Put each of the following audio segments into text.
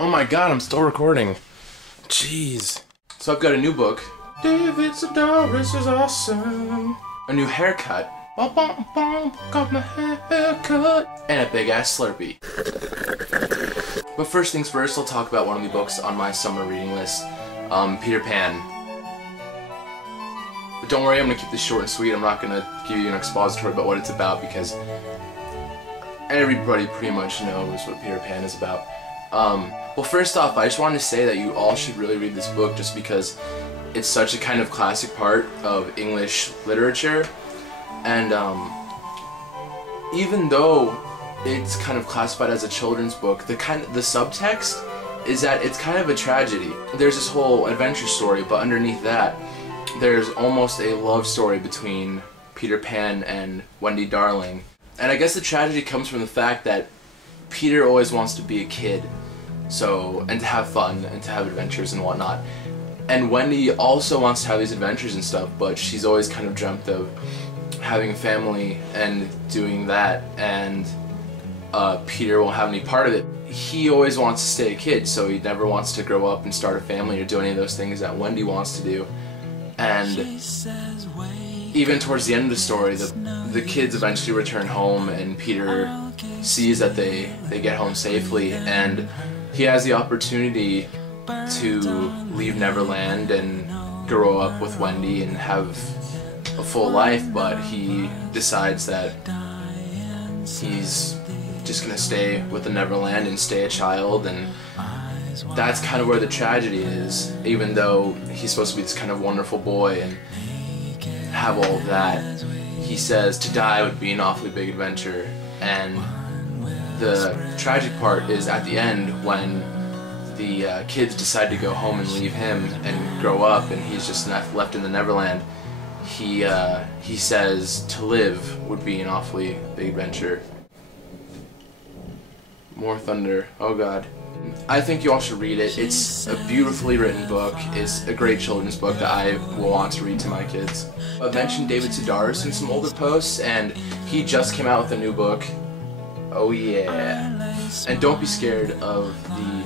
Oh my god, I'm still recording. Jeez. So I've got a new book. David Sedaris is awesome. A new haircut. Bum, bum, bum, got my haircut. And a big ass Slurpee. But first things first, I'll talk about one of the books on my summer reading list. Peter Pan. But don't worry, I'm gonna keep this short and sweet. I'm not gonna give you an expository about what it's about because everybody pretty much knows what Peter Pan is about. Well, first off, I just wanted to say that you all should really read this book just because it's such a kind of classic part of English literature, and even though it's kind of classified as a children's book, the subtext is that it's kind of a tragedy. There's this whole adventure story, but underneath that, there's almost a love story between Peter Pan and Wendy Darling. And I guess the tragedy comes from the fact that Peter always wants to be a kid, and to have fun and to have adventures and whatnot. And Wendy also wants to have these adventures and stuff, but she's always kind of dreamt of having a family and doing that, and Peter won't have any part of it. He always wants to stay a kid, so he never wants to grow up and start a family or do any of those things that Wendy wants to do. And even towards the end of the story, the kids eventually return home, and Peter sees that they get home safely, and he has the opportunity to leave Neverland and grow up with Wendy and have a full life, but he decides that he's just gonna stay with the Neverland and stay a child, and that's kind of where the tragedy is. Even though he's supposed to be this kind of wonderful boy and have all of that, he says to die would be an awfully big adventure. And the tragic part is at the end when the kids decide to go home and leave him and grow up, and he's just left in the Neverland. He says to live would be an awfully big adventure. More thunder. Oh god. I think you all should read it. It's a beautifully written book. It's a great children's book that I will want to read to my kids. I've mentioned David Sedaris in some older posts, and he just came out with a new book. Oh yeah. And don't be scared of the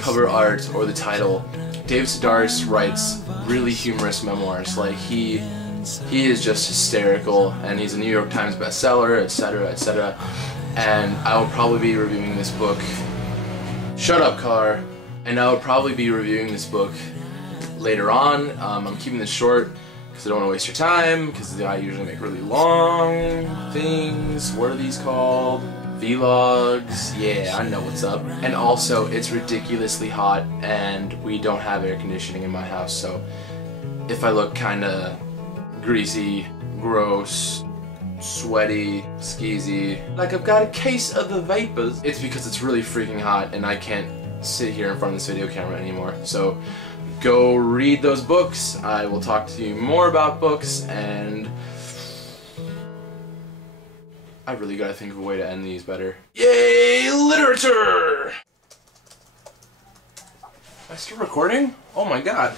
cover art or the title. David Sedaris writes really humorous memoirs. Like he is just hysterical, and he's a New York Times bestseller, etc., etc. And I will probably be reviewing this book. Shut up, car. And I will probably be reviewing this book later on. I'm keeping this short because I don't want to waste your time, because I usually make really long things. What are these called? Vlogs. Yeah, I know what's up. And also, it's ridiculously hot, and we don't have air conditioning in my house, so if I look kinda greasy, gross, sweaty, skeezy, like I've got a case of the vapors, it's because it's really freaking hot and I can't sit here in front of this video camera anymore. So go read those books. I will talk to you more about books, and I really gotta think of a way to end these better. Yay, literature! Am I still recording? Oh my god.